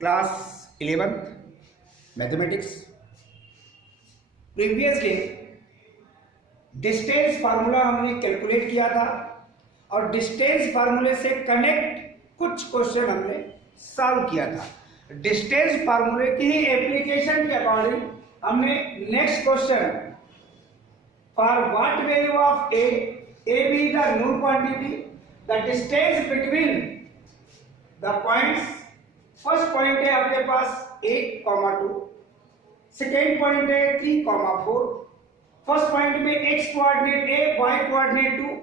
Class 11th mathematics. Previously distance formula हमने calculate किया था और डिस्टेंस फार्मूले से कनेक्ट कुछ क्वेश्चन हमने सॉल्व किया था। डिस्टेंस फार्मूले की ही एप्लीकेशन के अकॉर्डिंग हमने next question, for what value of A be the known quantity, the distance between the points. First point है आपके पास 8,2, सेकेंड पॉइंट है 3,4। फर्स्ट पॉइंट में x coordinate a, y coordinate 2,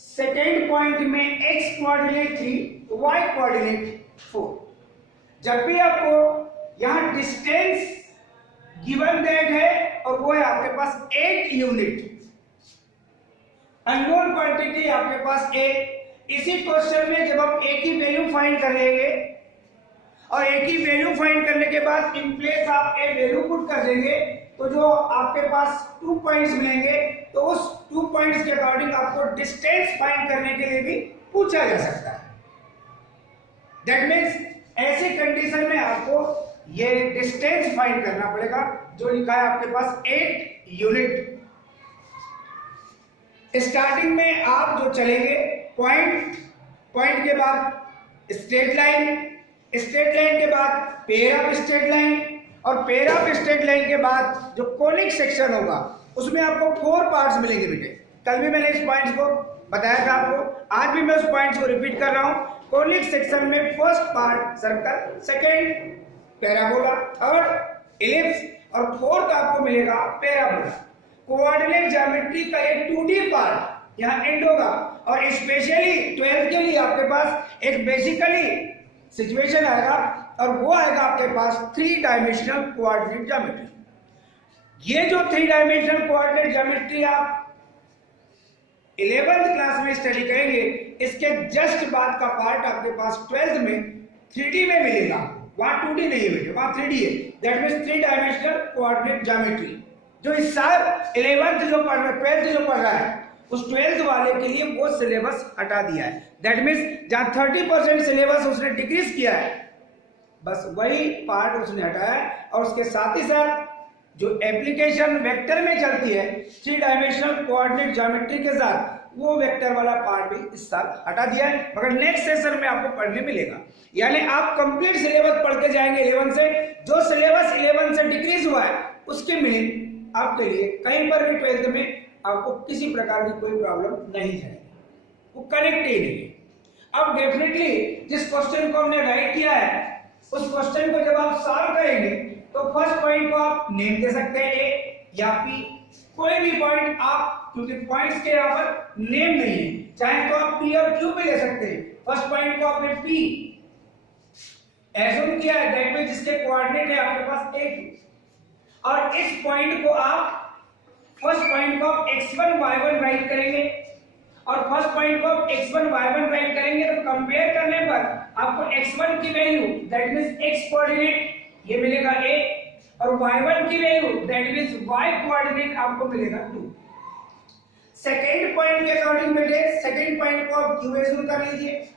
second point में x coordinate 3, y coordinate 4। जब भी आपको यहां distance given that है और वो है आपके पास 8 यूनिट, अननोन क्वांटिटी आपके पास a। इसी क्वेश्चन में जब हम a की वैल्यू फाइंड कर लेंगे और a की वैल्यू फाइंड करने के बाद इन प्लेस आप a वैल्यू पुट कर देंगे तो जो आपके पास 2 पॉइंट्स मिलेंगे, तो उस 2 पॉइंट्स के अकॉर्डिंग आपको डिस्टेंस फाइंड करने के लिए भी पूछा जा सकता है। दैट मीन्स ऐसी कंडीशन में आपको ये डिस्टेंस फाइंड करना पड़ेगा जो लिखा है आपके पास 8 यूनिट। स्टार्टिंग में आप जो चलेंगे पॉइंट के बाद स्ट्रेट लाइन के बाद पेयर ऑफ स्ट्रेट लाइन और पेयर ऑफ स्ट्रेट लाइन के बाद जो कोनिक सेक्शन होगा उसमें आपको 4 पार्ट्स मिलेंगे बेटे। कल भी मैंने इस पॉइंट्स को बताया था आपको, आज भी मैं उस पॉइंट्स को रिपीट कर रहा हूं। कोनिक सेक्शन में first part circle, second parabola, third ellipse और फोर्थ आपको मिलेगा पैराबोला। कोऑर्डिनेट ज्योमेट्री का एक 2D पार्ट यहाँ एंड होगा और स्पेशली 12th के लिए आपके पास एक बेसिकली सिचुएशन आएगा और वो आएगा आपके पास 3 डायमेंशनल कोऑर्डिनेट ज्योमेट्री। ये जो 3 डायमेंशनल कोऑर्डिनेट ज्योमेट्री आप 11th क्लास में स्टडी करेंगे, इसके जस्ट बाद का पार्ट आपके पास 12th में 3D में मिलेगा। वहां 2D नहीं है बेटे, वहां 3D है। That means 3 dimensional coordinate geometry जो इस साल 11th जो पढ़ रहा है, 12th जो पढ़ रहा है, उस 12th वाले के लिए वो सिलेबस हटा दिया है। दैट मींस जहां 30% सिलेबस उसने डिक्रीज किया है, बस वही पार्ट उसने हटाया है और उसके साथ ही साथ जो एप्लीकेशन वेक्टर में चलती है 3 डायमेंशनल कोऑर्डिनेट ज्योमेट्री के साथ, वो वेक्टर वाला पार्ट भी इस साल हटा दिया है, मगर नेक्स्ट सेशन में आपको पढ़ने मिलेगा। यानी आप कंप्लीट सिलेबस पढ़ के जाएंगे 11 से। जो सिलेबस 11 से डिक्रीज हुआ है उसके में आपके लिए कहीं पर भी 12th में आपको किसी प्रकार की कोई प्रॉब्लम नहीं है, वो कनेक्ट ही नहीं है। अब डेफिनेटली जिस क्वेश्चन को हमने राइट किया है उस क्वेश्चन को जब आप सॉल्व करेंगे तो फर्स्ट पॉइंट को आप नेम दे सकते हैं ए या पी, कोई भी पॉइंट आप, क्योंकि पॉइंट्स के यहाँ पर नेम नहीं है, चाहे तो आप पी और क्यू भी ले सकते हैं। फर्स्ट पॉइंट को आपने पी एज्यूम किया है, दैट मींस जिसके कोऑर्डिनेट है आपके पास a2, और इस पॉइंट को आप फर्स्ट पॉइंट को आप x1 y1 राइट करेंगे और फर्स्ट पॉइंट को आप x1 y1 राइट करेंगे तो कंपेयर करने पर आपको x1 की value that means x coordinate ये मिलेगा a और y1 की value that means y coordinate आपको मिलेगा 2। सेकेंड पॉइंट के अकॉर्डिंग बेटे सेकेंड पॉइंट को आप q एज्यूम कर लीजिए,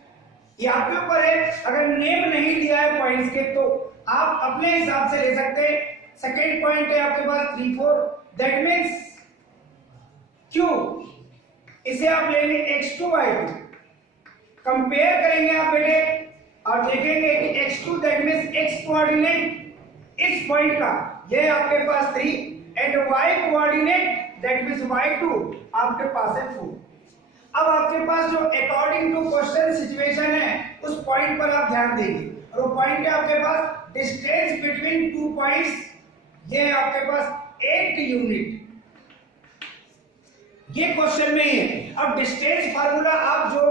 ये आपके ऊपर है। अगर नेम नहीं दिया है पॉइंट्स के तो आप अपने हिसाब से ले सकते हैं। सेकेंड पॉइंट है आपके पास 3 4, दैट मींस q, इसे आप लेंगे x2 y2, कंपेयर करेंगे आप बेटे और देखेंगे कि x2 that means x coordinate इस पॉइंट का ये आपके पास 3 and y coordinate that means y2 आपके पास है 4। अब आपके पास जो अकॉर्डिंग टू क्वेश्चन सिचुएशन है उस पॉइंट पर आप ध्यान देंगे और वो पॉइंट है आपके पास डिस्टेंस बिटवीन 2 पॉइंट्स, ये है आपके पास 8 यूनिट। ये क्वेश्चन में ही है। अब डिस्टेंस फार्मूला आप जो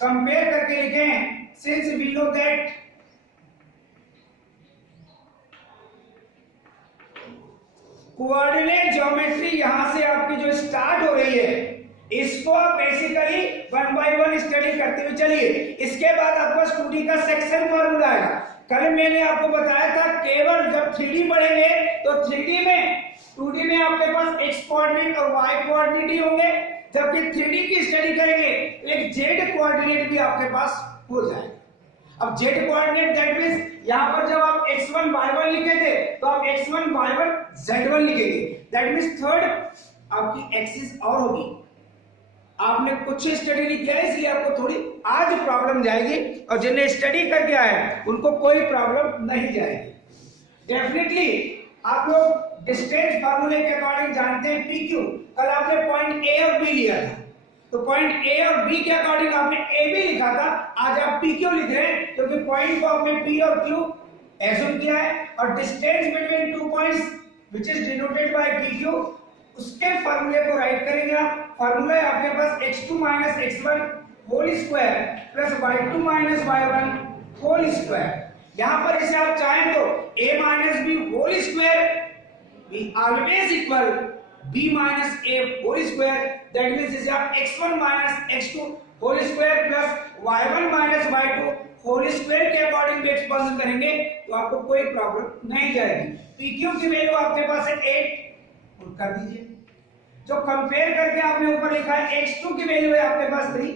कंपेयर करके लिखे हैं, since we know that coordinate geometry यहां से आपकी जो स्टार्ट हो रही है इसको आप बेसिकली 1 बाय 1 स्टडी करते हुए चलिए। इसके बाद आपका 2D का सेक्शन फॉर्मूला आएगा। कल मैंने आपको बताया था केवल जब 3D पढ़ेंगे तो 3D में 2D में आपके पास x कोऑर्डिनेट और y कोऑर्डिनेट ही होंगे, जबकि 3D की स्टडी करेंगे एक z कोऑर्डिनेट भी आपके पास हो जाएगा। अब z कोऑर्डिनेट दैट मींस यहां पर जब आप x1 y1 लिखे थे तो आप x1 y1 z1 लिखेंगे, दैट मींस थर्ड आपकी एक्सिस और होगी। आपने कुछ स्टडी नहीं किया इसलिए आपको थोड़ी आज प्रॉब्लम जाएगी, और जिन्हें स्टडी करके आए उनको कोई प्रॉब्लम नहीं जाएगी। डेफिनेटली आप लोग डिस्टेंस फार्मूले के अकॉर्डिंग जानते हैं PQ। कल आपने पॉइंट A और B लिया था, तो पॉइंट A और B के अकॉर्डिंग आपने AB लिखा था, आज आप PQ लिख रहे हैं क्योंकि पॉइंट को आपने P और Q एज्यूम किया है, और distance between two points which is denoted by PQ, उसके फार्मूले को राइट करेंगे आप। फार्मूला है आपके पास x2 - x1 whole square plus y2 - y1 whole square. यहां पर इसे आप चाहें तो a - b होल स्क्वायर भी always equal b - a whole square, that means इसे आप x1 - x2 whole square plus y1 - y2 whole square के अकॉर्डिंग भी एक्सपेंशन करेंगे तो आपको कोई प्रॉब्लम नहीं जाएगी। pq की वैल्यू आपके पास है 8, पुट कर दीजिए। जो कंपेयर करके आपने ऊपर लिखा है x2 की वैल्यू है आपके पास 3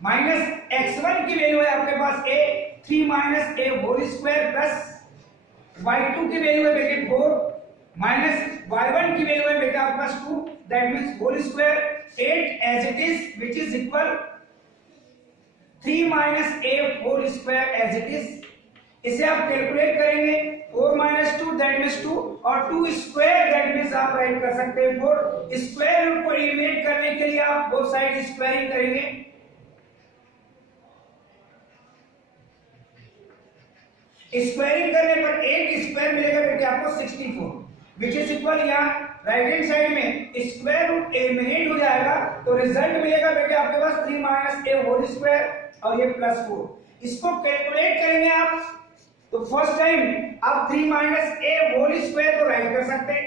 माइनस x1 की वैल्यू है आपके पास a, 3 - a whole square plus y2 की वैल्यू है बेटे 4 माइनस y1 की वैल्यू है बेटा आपके पास 2, that means whole square 8 as it is which is equal 3 - a whole square as it is. इसे आप कैलकुलेट करेंगे 4 - 2 दैट मींस 2 और 2 स्क्वायर दैट मींस आप राइट कर सकते हैं 4। स्क्वायर रूट को एलिमिनेट करने के लिए आप बोथ साइड स्क्वायरिंग करेंगे। स्क्वायरिंग करने पर 8 स्क्वायर मिलेगा बेटे आपको 64 व्हिच इज इक्वल, यहां राइट हैंड साइड में स्क्वायर रूट एलिमिनेट हो जाएगा तो रिजल्ट मिलेगा बेटे आपके पास 3 - a होल स्क्वायर और ये प्लस 4। इसको कैलकुलेट करेंगे आप तो फर्स्ट टाइम आप 3 - a होल स्क्वायर को राइट कर सकते हैं,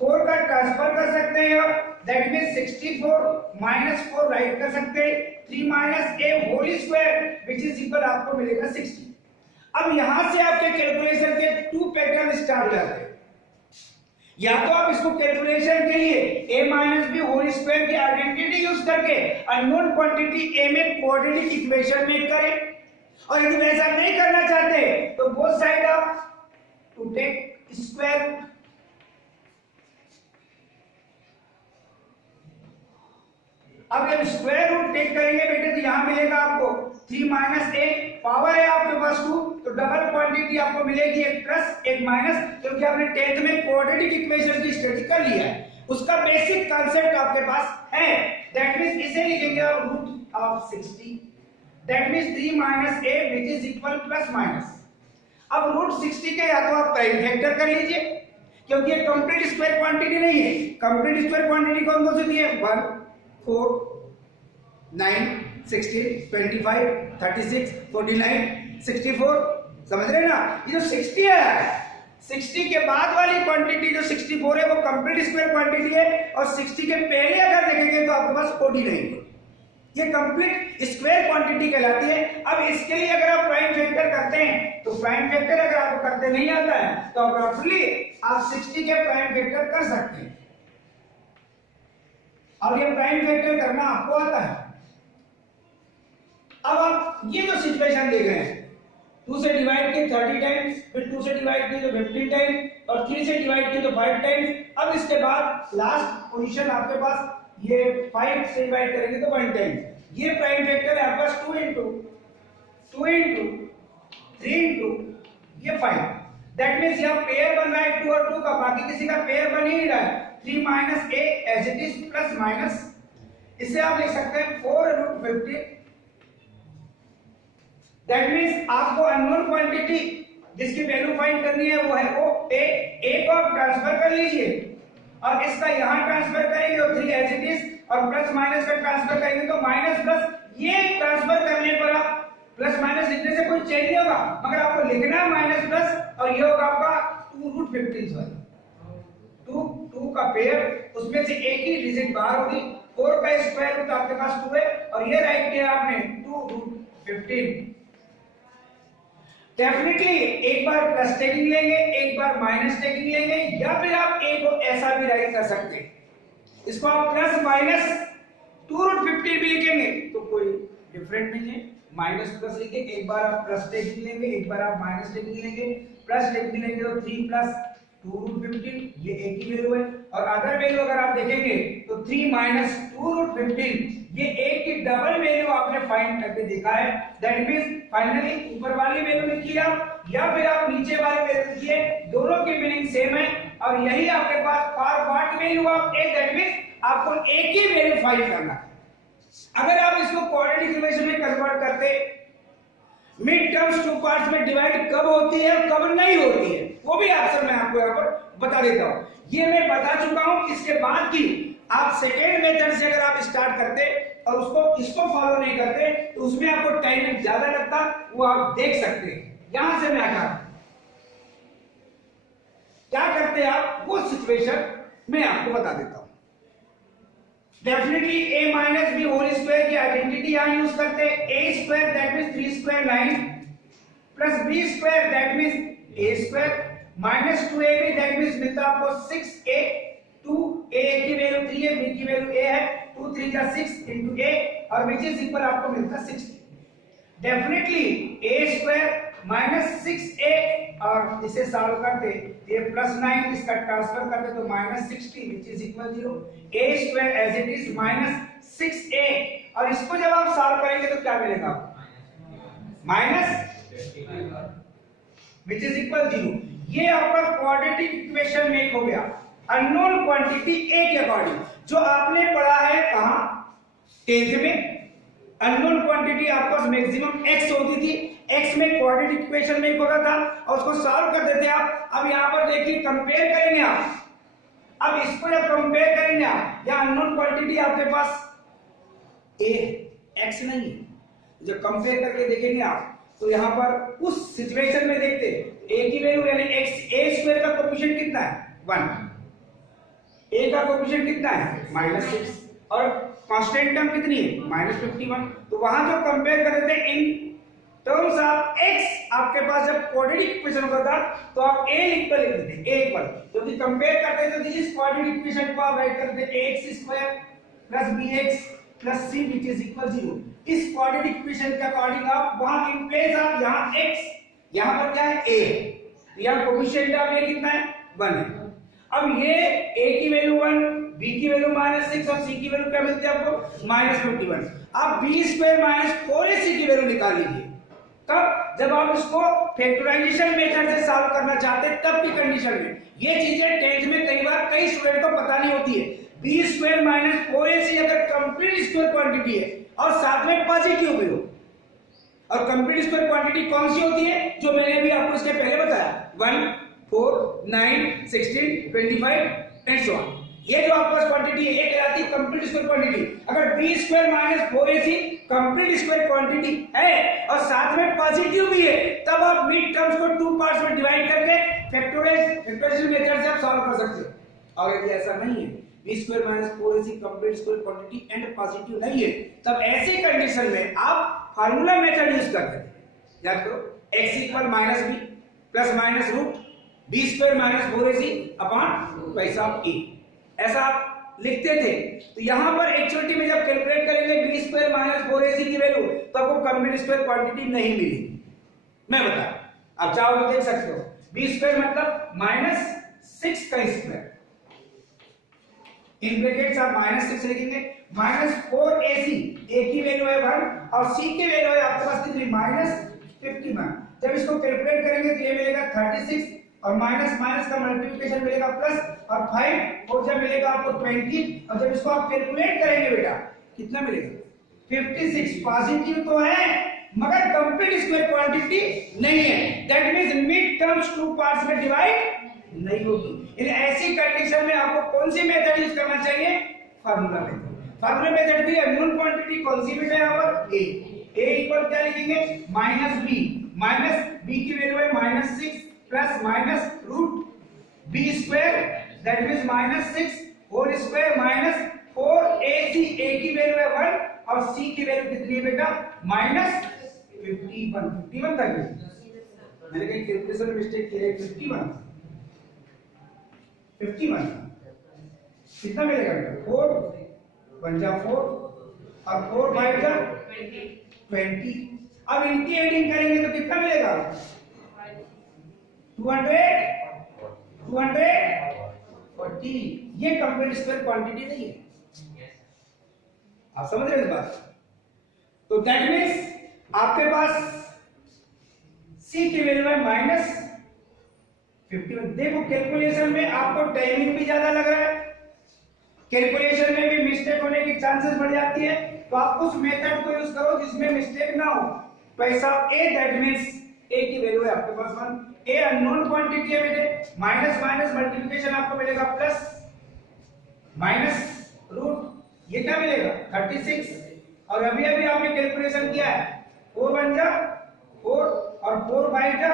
4 का ट्रांसफर कर सकते हैं और दैट मींस 64 - 4 राइट कर सकते हैं, 3 - a whole square which is equal आपको मिलेगा 60। अब यहां से आपके कैलकुलेशन के 2 पैटर्न स्टार्ट हो जाते हैं। या तो आप इसको कैलकुलेशन के लिए a - b होल स्क्वायर की आइडेंटिटी यूज करके अननोन क्वांटिटी a में क्वाड्रेटिक इक्वेशन में करें, और यदि वैसा नहीं करना चाहते तो बोथ साइड आप टू टेक स्क्वायर रूट। अब जब स्क्वायर रूट टेक करेंगे बेटे तो यहां मिलेगा आपको 3 - a, पावर है आपके पास 2 तो डबल क्वांटिटी आपको मिलेगी 1 प्लस 1 माइनस, क्योंकि आपने 10th में क्वाड्रेटिक इक्वेशन की स्टडी कर लिया है, उसका बेसिक कांसेप्ट आपके पास है। दैट मींस इसे लिखेंगे आप root of 60, that means 3 - a which is equal plus minus. अब रूट 60 के या तो आप प्राइम फैक्टर कर लीजिए क्योंकि ये कंप्लीट स्क्वायर क्वांटिटी नहीं है। कंप्लीट स्क्वायर क्वांटिटी कौन कौन सी दी है? 1 4 9 16 25 36 49 64, समझ रहे हैं ना? ये जो 60 है 60 के बाद वाली क्वांटिटी जो 64 है वो कंप्लीट स्क्वायर क्वांटिटी है, और 60 के पहले अगर देखेंगे तो आपके पास 49 है, ये कंप्लीट स्क्वायर क्वांटिटी कहलाती है। अब इसके लिए अगर आप प्राइम फैक्टर करते हैं तो प्राइम फैक्टर अगर आपको करते नहीं आता है तो आप रफली आप 60 के प्राइम फैक्टर कर सकते हैं, और ये प्राइम फैक्टर करना आपको आता है। अब आप ये जो सिचुएशन देख रहे हैं 2 से डिवाइड किए 30 टाइम्स, फिर 2 से डिवाइड किए तो 15 टाइम्स, और 3 से डिवाइड किए तो 5 टाइम्स। अब इसके बाद लास्ट पोजीशन आपके पास ये 5 से डिवाइड करेंगे तो 1 टाइम। ये प्राइम फैक्टर है आपके पास 2 into 3 into ये 5, दैट मींस यहां पेयर बन रहा है 2 और 2 का, बाकी किसी का पेयर बन ही नहीं रहा है। 3 - a as it is plus minus, इसे आप लिख सकते हैं 4√50, दैट मींस आपको अननोन क्वांटिटी जिसकी वैल्यू फाइंड करनी है वो है वो a को आप ट्रांसफर कर लीजिए और इसका यहां ट्रांसफर करेंगे और 3 एज इट इज, और प्लस माइनस का ट्रांसफर करेंगे तो माइनस प्लस। ये ट्रांसफर करने पर आप प्लस माइनस लिखने से कोई चेंज नहीं होगा, मगर आपको लिखना है माइनस प्लस, और ये होगा आपका 2√50 वाला 2 का पेयर, उसमें से एक ही डिजिट बाहर होगी। 4 का स्क्वायर रूट आपके पास 2 है, और ये राइट किया आपने 2√15। डेफिनेटली एक बार प्लस टेकिंग लेंगे, एक बार माइनस टेकिंग लेंगे, या फिर आप a को ऐसा भी राइट कर सकते हैं, इसको आप प्लस माइनस 2√50 भी लिखेंगे तो कोई डिफरेंट नहीं है, माइनस प्लस लिखे, एक बार आप प्लस टेकिंग लेंगे, एक बार आप माइनस टेकिंग लेंगे। प्लस टेकिंग लेंगे तो 3 प्लस 2√15 ये एक ही वैल्यू है, और अदर वैल्यू अगर आप देखेंगे तो 3 माइनस 2√15 ये एक की डबल वैल्यू आपने फाइंड करके देखा है। दैट मींस फाइनली ऊपर वाली वैल्यू लिखिए आप या फिर आप नीचे वाली वैल्यू लिखिए, दोनों की मीनिंग सेम है और यही आपके पास for what value of A, that means आपको एक ही वैल्यू फाइंड करना है। अगर आप इसको क्वाड्रेटिक इक्वेशन में कन्वर्ट करते, मिड टर्म्स टू पार्ट्स में डिवाइड कब होती है और कब नहीं होती है वो भी आंसर मैं आपको यहाँ पर बता देता हूँ। ये मैं बता चुका हूँ, इसके बाद की आप सेकेंड मेथड से अगर आप स्टार्ट करते और इसको फॉलो नहीं करते तो उसमें आपको टाइम ज्यादा लगता, वो आप देख सकते हैं। यहां से मैं आकर क्या करते हैं आप वो सिचुएशन मैं आपको बता देता हूं। Definitely a minus B whole square की आइडेंटिटी यहां यूज करते हैं। a square that means 3 square 9 plus b square that means a square minus 2ab that means मिलता आपको 6a। 2a की वैल्यू 3 है, b की वैल्यू a है, 2 3 का 6 into a और which is equal आपको मिलता 60। Definitely a square minus 6a और इसे सॉल्व करते ये प्लस 9 इसका ट्रांसफर करते तो minus 60 which is equal 0। a square as it is minus 6a और इसको जब आप सॉल्व करेंगे तो क्या मिलेगा माइनस which is equal 0। ये आपका क्वाड्रेटिक इक्वेशन में हो गया अननोन क्वांटिटी a के अकॉर्डिंग, जो आपने पढ़ा है कहां 10th में। अननोन क्वांटिटी आपको मैक्सिमम x होती थी, x में क्वाड्रेटिक इक्वेशन में होता था और उसको सॉल्व कर देते आप। अब यहां पर देखिए कंपेयर करेंगे आप, अब इसको जब कंपेयर करेंगे आप, यहां अननोन क्वांटिटी आपके पास a x नहीं है, जब कंपेयर करके देखेंगे आप तो यहां पर उस सिचुएशन में देखते a की वैल्यू यानी x a स्क्वायर का कोएफिशिएंट कितना है 1, a का कोएफिशिएंट कितना है -6 और कांस्टेंट टर्म कितनी है -51। तो वहां जो कंपेयर कर देते हैं इन टर्म्स ऑफ x, आपके पास जब क्वाड्रेटिक इक्वेशन होता था तो आप a इक्वल लिख देते a इक्वल, क्योंकि कंपेयर करते थे तो इस क्वाड्रेटिक इक्वेशन को आप राइट करते ax square plus bx plus c which is equal 0। इस क्वाड्रेटिक इक्वेशन के अकॉर्डिंग आप वहां इन प्लेस आप यहां x, यहां पर क्या है a, यहां कोएफिशिएंट आप a कितना है 1 है। अब ये a की वैल्यू 1, b की वैल्यू -6 और c की वैल्यू क्या मिलती है आपको -51। आप b स्क्वायर -4ac की वैल्यू निकाल लीजिए। तब जब आप इसको फैक्टराइजेशन मेथड से सॉल्व करना चाहते हैं तब की कंडीशन में, ये चीजें 10th में कई बार कई स्टूडेंट को पता नहीं होती है। b स्क्वायर -4ac अगर कंप्लीट स्क्वायर क्वांटिटी है और साथ में पॉजिटिव भी हो, और कंप्लीट स्क्वायर क्वांटिटी कौन सी होती है जो मैंने भी आपको इसके पहले बताया 1 4 9 16 25 एंड सो ऑन। ये जो आपके पास क्वांटिटी है ये कहलाती है कंप्लीट स्क्वायर क्वांटिटी। अगर b square -4ac complete square quantity है और साथ में पॉजिटिव भी है, तब आप मिड टर्म्स को 2 पार्ट्स में डिवाइड करके फैक्टराइजेशन मेथड से आप सॉल्व कर सकते हो। और यदि ऐसा नहीं है b square -4ac complete square quantity and positive नहीं है, तब ऐसी कंडीशन में आप फार्मूला मेथड यूज करते हैं। याद करो x equal -b plus minus root b square -4ac upon पैसा ऑफ a, ऐसा आप लिखते थे। तो यहां पर एक्चुअलिटी में जब कैलकुलेट करेंगे b स्क्वायर -4ac की वैल्यू तो आपको कंप्लीट स्क्वायर क्वांटिटी नहीं मिलेगी। मैं बता, आप चाहो तो देख सकते हो b स्क्वायर मतलब -6 का स्क्वायर, इन ब्रैकेट्स आप -6 लिखेंगे, -4ac a की वैल्यू है 1 और c की वैल्यू है आपके पास कितनी -51। जब इसको कैलकुलेट करेंगे तो ये मिलेगा 36 और माइनस माइनस का मल्टीप्लिकेशन मिलेगा प्लस और 5 और जब मिलेगा आपको 20 और जब इसको आप कैलकुलेट करेंगे बेटा कितना मिलेगा 56। पॉजिटिव तो है मगर कंप्लीट स्क्वायर क्वांटिटी नहीं है, that means mid terms 2 parts में डिवाइड नहीं होगी। इन ऐसी कंडीशन में आपको कौन सी मेथड यूज करना चाहिए फार्मूला मेथड। फार्मूला मेथड भी अननोन क्वांटिटी कौन सी बेटा यहां पर a इक्वल क्या लिखेंगे -b की वैल्यू है -6 plus minus root b square that means -6 whole square minus 4ac a की वैल्यू है 1 और c की वैल्यू कितनी है बेटा -51 तक। मैंने कहीं कैलकुलेशन में मिस्टेक की है 51 कितना मिलेगा बेटा 4 1 जा 4 और 4 5 जा 20। अब इनकी एडिंग करेंगे तो कितना मिलेगा? 240। ये कंप्लीट स्क्वायर क्वांटिटी नहीं है, आप समझ रहे हैं इस बात? तो दैट मीन्स आपके पास सी की वैल्यू है -51। देखो कैलकुलेशन में आपको टाइमिंग भी ज्यादा लग रहा है, कैलकुलेशन में भी मिस्टेक होने की चांसेस बढ़ जाती है, तो आप उस मेथड को यूज करो जिसमें मिस्टेक ना हो। पैसा ए, दैट मीन्स ए की वैल्यू है आपके पास 1। ए अननोन क्वांटिटी है बेटे, माइनस माइनस मल्टीप्लिकेशन आपको मिलेगा प्लस माइनस रूट, ये क्या मिलेगा 36। और अभी अभी आपने कैलकुलेशन किया है 4 1 जा 4 और 4 5 जा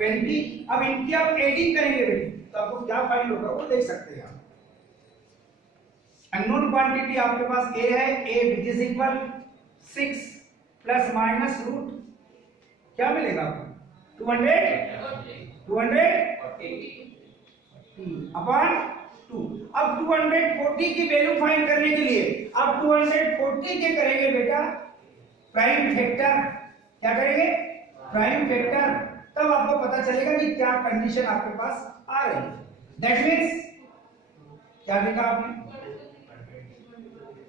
20। अब इनकी आप एडिंग करेंगे बेटे तो आपको क्या फाइंड होगा वो देख सकते हैं आप। अननोन क्वांटिटी आपके पास a है, a which is equal 6 plus minus root क्या मिलेगा आपको 200 अपॉन 2। अब 240 की वैल्यू फाइंड करने के लिए अब 240 के करेंगे बेटा प्राइम फैक्टर, क्या करेंगे प्राइम फैक्टर, तब आपको पता चलेगा कि क्या कंडीशन आपके पास आ रही है। दैट मीन्स क्या लिखा आपने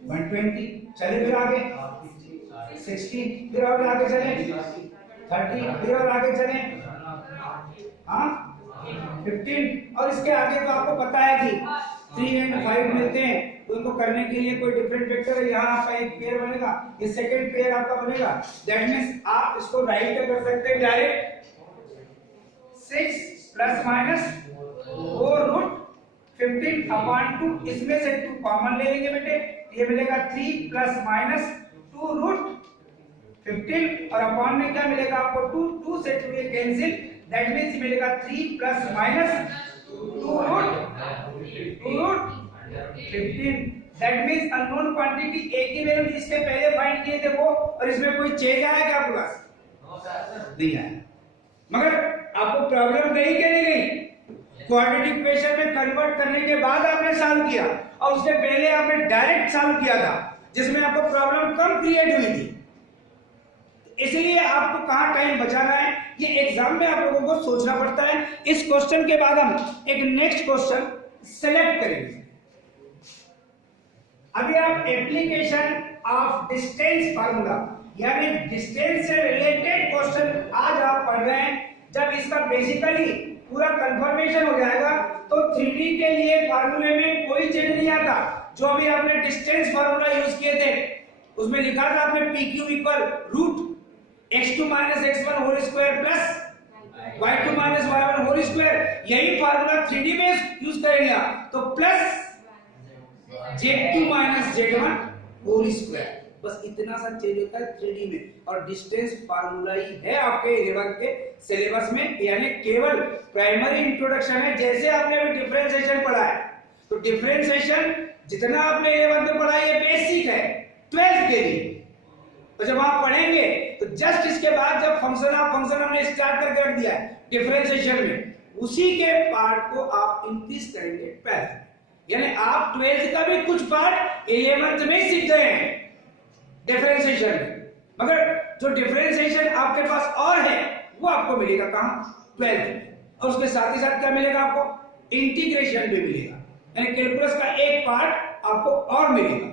120। चलिए फिर आगे 60, फिर और आगे चले 30, फिर और आगे चले हाँ 15। और इसके आगे तो आपको पता है कि 3 एंड 5 मिलते हैं, तो इनको करने के लिए कोई डिफरेंट वेक्टर है, यहाँ आपका एक पेयर बनेगा, ये सेकंड पेयर आपका बनेगा। दैट मींस आप इसको राइट कर सकते हैं direct 6 plus minus 4 root 15 upon 2। इसमें से 2 कॉमन ले लेंगे बेटे, ये मिलेगा 3 प्लस माइनस 2 रूट 15 और अपॉन में क्या मिलेगा आपको 2 से 2 ये कैंसिल, दैट मींस मिलेगा 3 plus minus 2 root 15। That means unknown quantity a की वैल्यू जिसके पहले फाइंड किए थे वो, और इसमें कोई चेंज आया क्या आपके पास? नहीं आया। मगर आपको प्रॉब्लम गई क्या नहीं गई? क्वाड्रेटिक इक्वेशन में कन्वर्ट करने के बाद आपने सॉल्व किया और उससे पहले आपने डायरेक्ट सॉल्व किया था जिसमें आपको प्रॉब्लम कम क्रिएट हुई थी। इसलिए आपको कहां टाइम बचाना है ये एग्जाम में आप लोगों को सोचना पड़ता है। इस क्वेश्चन के बाद हम एक नेक्स्ट क्वेश्चन सेलेक्ट करेंगे। अभी आप एप्लीकेशन ऑफ डिस्टेंस फार्मूला यानी डिस्टेंस से रिलेटेड क्वेश्चन आज आप पढ़ रहे हैं। जब इसका बेसिकली पूरा कंफर्मेशन हो जाएगा तो 3D के लिए फार्मूले में कोई चेंज नहीं आता। जो भी आपने डिस्टेंस फार्मूला यूज किए थे उसमें लिखा था आपने PQ equal root x2 minus x1 whole square plus y2 minus y1 whole square. यही फार्मूला 3D में यूज करेंगे आप, तो plus z2 minus z1 whole square. बस इतना सा चेंज होता है 3D में, और डिस्टेंस फार्मूला ही है आपके 11 के सिलेबस में, यानी केवल प्राइमरी इंट्रोडक्शन है। जैसे आपने अभी डिफरेंशिएशन पढ़ा है तो डिफरेंशिएशन जितना आपने 11 में पढ़ा है ये बेसिक है 12th के लिए। तो जब आप पढ़ेंगे तो जस्ट इसके बाद जब फंक्शन हमने स्टार्ट करके रख दिया है डिफरेंशिएशन में, उसी के पार्ट को आप इंक्रीज करेंगे 12th, यानी आप 12th का भी कुछ पार्ट 11th में सीख गए हैं डिफरेंशिएशन में। मगर जो डिफरेंशिएशन आपके पास और है वो आपको मिलेगा कहां 12th। और उसके साथ ही साथ क्या मिलेगा आपको इंटीग्रेशन भी मिलेगा, यानी कैलकुलस का एक पार्ट आपको और मिलेगा।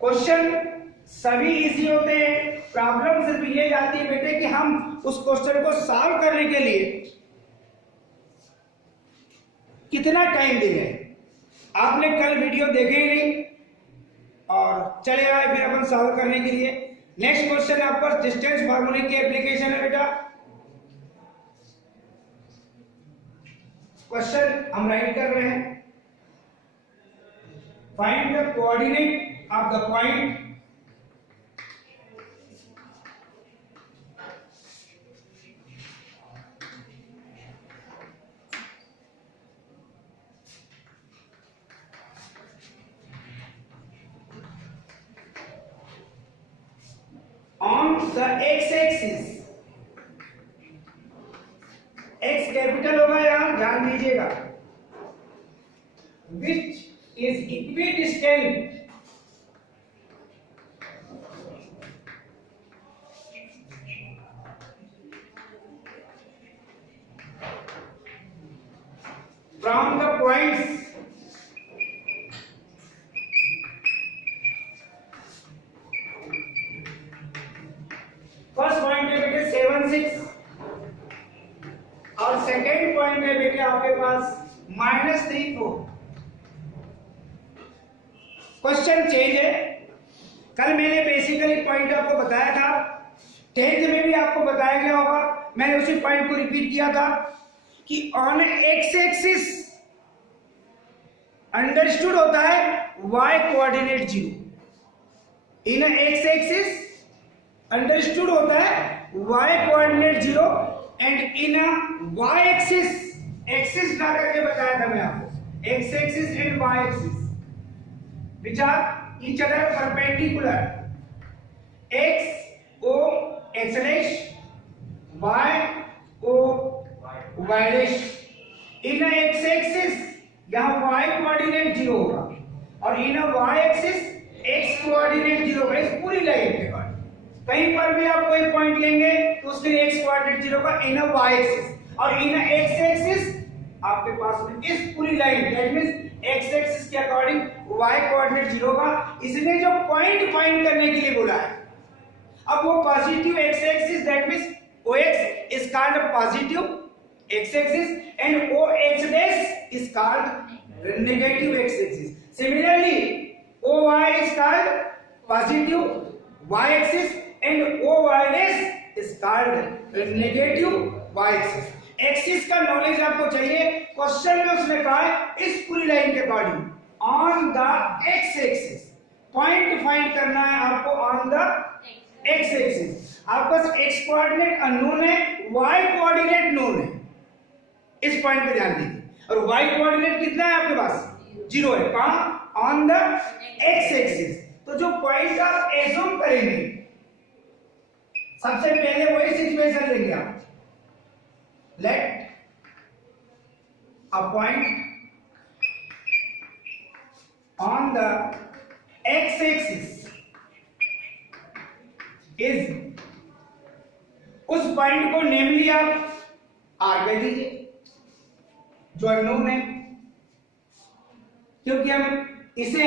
क्वेश्चन सभी इजी होते हैं, प्रॉब्लम सिर्फ ये जाती है बेटे कि हम उस क्वेश्चन को सॉल्व करने के लिए कितना टाइम देंगे। आपने कल वीडियो देखे ही नहीं और चले आए फिर अपन सॉल्व करने के लिए। नेक्स्ट क्वेश्चन आपका डिस्टेंस फार्मूले की एप्लीकेशन है बेटा। क्वेश्चन हम राइट कर रहे हैं, find the coordinate of the point on the x-axis। x capital होगा, यहां ध्यान दीजिएगा, which is equidistant from the points first point है बेटे 7 6 और सेकेंड पॉइंट है बेटे आपके पास -3 4। क्वेश्चन चेंज है। कल मैंने बेसिकली पॉइंट आपको बताया था, 10th में भी आपको बताया गया होगा, मैंने उसी पॉइंट को रिपीट किया था कि ऑन एक्स एक्सिस अंडरस्टूड होता है y coordinate 0, in x axis understood होता है y coordinate 0 and in y axis, axis ला करके बताया था मैं आपको, x axis and y axis which are each other perpendicular, x o x dash y o y dash। In x axis यहाँ y coordinate 0 होगा और इन y एक्सिस x कोऑर्डिनेट 0 होगा। इस पूरी लाइन के बाद कहीं पर भी आप कोई पॉइंट लेंगे तो उसके लिए x कोऑर्डिनेट 0 का इन y एक्सिस और इन x एक्सिस आपके पास में इस पूरी line, that means x axis के अकॉर्डिंग y कोऑर्डिनेट 0 का। इसने जो पॉइंट फाइंड करने के लिए बोला है, अब वो positive x axis that means OX is called positive x axis and OH dash is called negative x axis. Similarly, OY is called positive y axis and OY dash is called negative y axis. Axis का knowledge आपको चाहिए। Question में उसने कहा है इस पूरी line के according on the x axis point find करना है आपको ऑन द एक्स एक्सिस। आपके पास एक्स कोऑर्डिनेट अननोन है, वाई कोऑर्डिनेट नोन है, इस पॉइंट पे ध्यान दीजिए। और वाई कोऑर्डिनेट कितना है आपके पास 0 है, कहां ऑन द एक्स एक्सिस। तो जो पॉइंट आप एज्यूम करेंगे सबसे पहले वही सिचुएशन लेंगे आप, let a point on the x-axis is, उस पॉइंट को नेमली आप r कह दीजिए जो अननोन है, क्योंकि हम इसे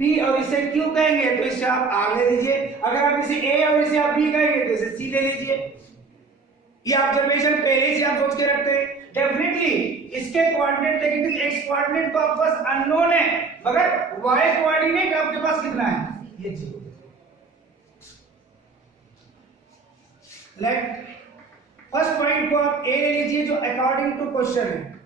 p और इसे q कहेंगे तो इसे आप r ले लीजिए, अगर आप इसे a और इसे आप b कहेंगे तो इसे c ले लीजिए। ये ऑब्जर्वेशन पहले से आप सोच के रखते हैं। डेफिनेटली इसके कोऑर्डिनेट लेकिन एक्स कोऑर्डिनेट तो आपके पास अननोन है, मगर वाई कोऑर्डिनेट आपके पास कितना है, ये 0। लेट फर्स्ट पॉइंट को आप ए ले लीजिए जो अकॉर्डिंग टू क्वेश्चन है,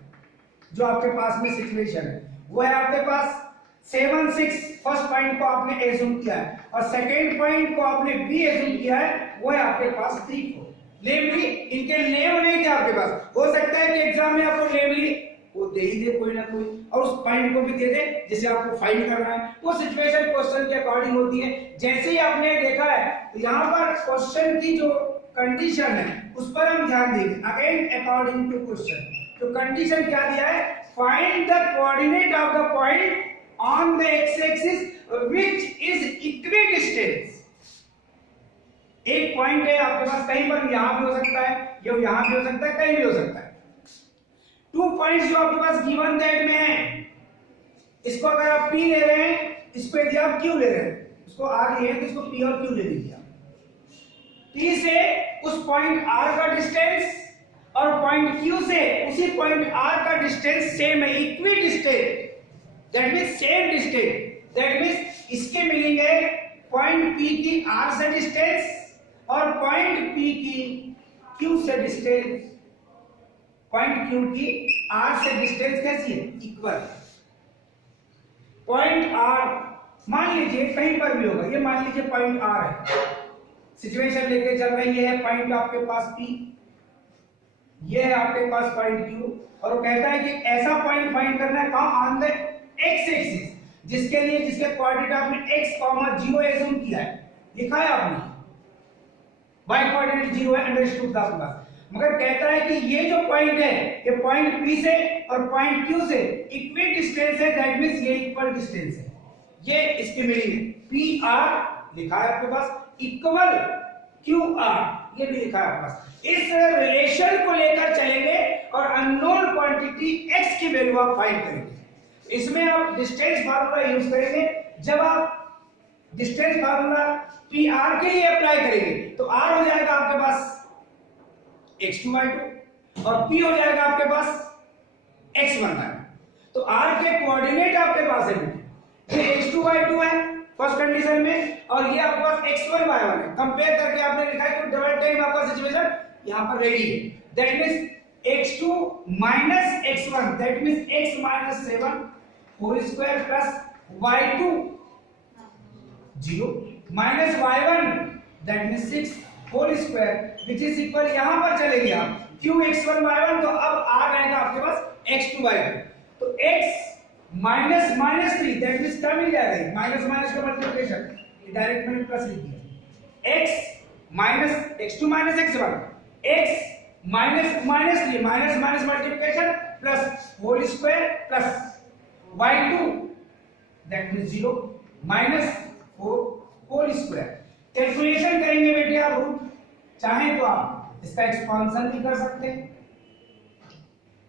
जो आपके पास में सिचुएशन है वो है आपके पास 7 6। फर्स्ट पॉइंट को आपने एज्यूम किया है और सेकेंड पॉइंट को आपने बी एज्यूम किया है, वो है आपके पास 3 4। नेमली इनके नेम नहीं थे आपके पास, हो सकता है कि एग्जाम में आपको नेमली वो दे ही दे कोई ना कोई और उस पॉइंट को भी दे दे जिसे आपको फाइंड करना है। वो सिचुएशन क्वेश्चन के अकॉर्डिंग होती है। जैसे ही आपने देखा है तो यहाँ पर क्वेश्चन की जो कंडीशन है उस पर हम ध्यान देंगे। अगेन अकॉर्डिंग टू क्वेश्चन, तो कंडीशन क्या दिया है, find the coordinate of the point on the x axis which is equidistant. एक पॉइंट है आपके पास, कहीं पर यहां भी हो सकता है, ये यहां भी हो सकता है, कहीं भी हो सकता है। 2 पॉइंट्स जो आपके पास गिवन दैट में है, इसको अगर आप P ले रहे हैं, इसको यदि आप Q ले रहे हैं, इसको R लिए हैं तो इसको P और Q ले लीजिए आप। P से उस पॉइंट R का डिस्टेंस और पॉइंट Q से उसी पॉइंट R का डिस्टेंस सेम है, equi distance, that means same distance. That means इसके मिलेंगे पॉइंट P की R से डिस्टेंस और पॉइंट P की Q से डिस्टेंस। पॉइंट Q की R से डिस्टेंस कैसी है, इक्वल। पॉइंट R मान लीजिए कहीं पर भी होगा, ये मान लीजिए पॉइंट R है, सिचुएशन लेके चल रही है, पॉइंट आपके पास P, ये है आपके पास पॉइंट Q, और वो कहता है कि ऐसा पॉइंट फाइंड करना है कहां, ऑन द एक्स एक्सिस, जिसके लिए जिसके कोऑर्डिनेट आपने x, 0 एज्यूम किया है, लिखा है आपने y कोऑर्डिनेट 0 है, अंडरस्टूड था आपके पास। मगर कहता है कि ये जो पॉइंट है, ये पॉइंट P से और पॉइंट Q से इक्वी डिस्टेंस है, दैट मींस ये इक्वल डिस्टेंस है, ये इसकी मीनिंग है। पी आर लिखा है आपके पास, इक्वल क्यू आर ये भी लिखा है आपके पास। इस रिलेशन को लेकर चलेंगे और अननोन क्वांटिटी x की वैल्यू आप फाइंड करेंगे। इसमें आप डिस्टेंस फार्मूला यूज करेंगे। जब आप डिस्टेंस फार्मूला पी आर के लिए अप्लाई करेंगे तो आर हो जाएगा आपके पास x2y2 और p हो जाएगा आपके पास x1y1। तो r के कोऑर्डिनेट आपके पास है, ये x2y2 है फर्स्ट कंडीशन में और ये आपके पास x1y1 है। कंपेयर करके आपने लिखा है कि डबल टाइम आपका सिचुएशन यहां पर रेडी है, that means x2 minus x1, that means x minus 7 whole square plus y2 0 minus y1, that means 6 whole square, which is equal, यहां पर चलेंगे आप q x1 y1 तो अब आ जाएगा आपके पास x2 y2, तो x minus minus 3, that means क्या मिल जाएगा, माइनस माइनस का मल्टीप्लिकेशन, डायरेक्ट मैंने प्लस लिख दिया, x minus x2 minus x1, x minus minus 3 minus minus multiplication plus whole square plus y2 that means 0 minus 4 whole square. Calculation करेंगे बेटे आप रूट, चाहे तो आप इसका एक्सपांशन भी कर सकते हैं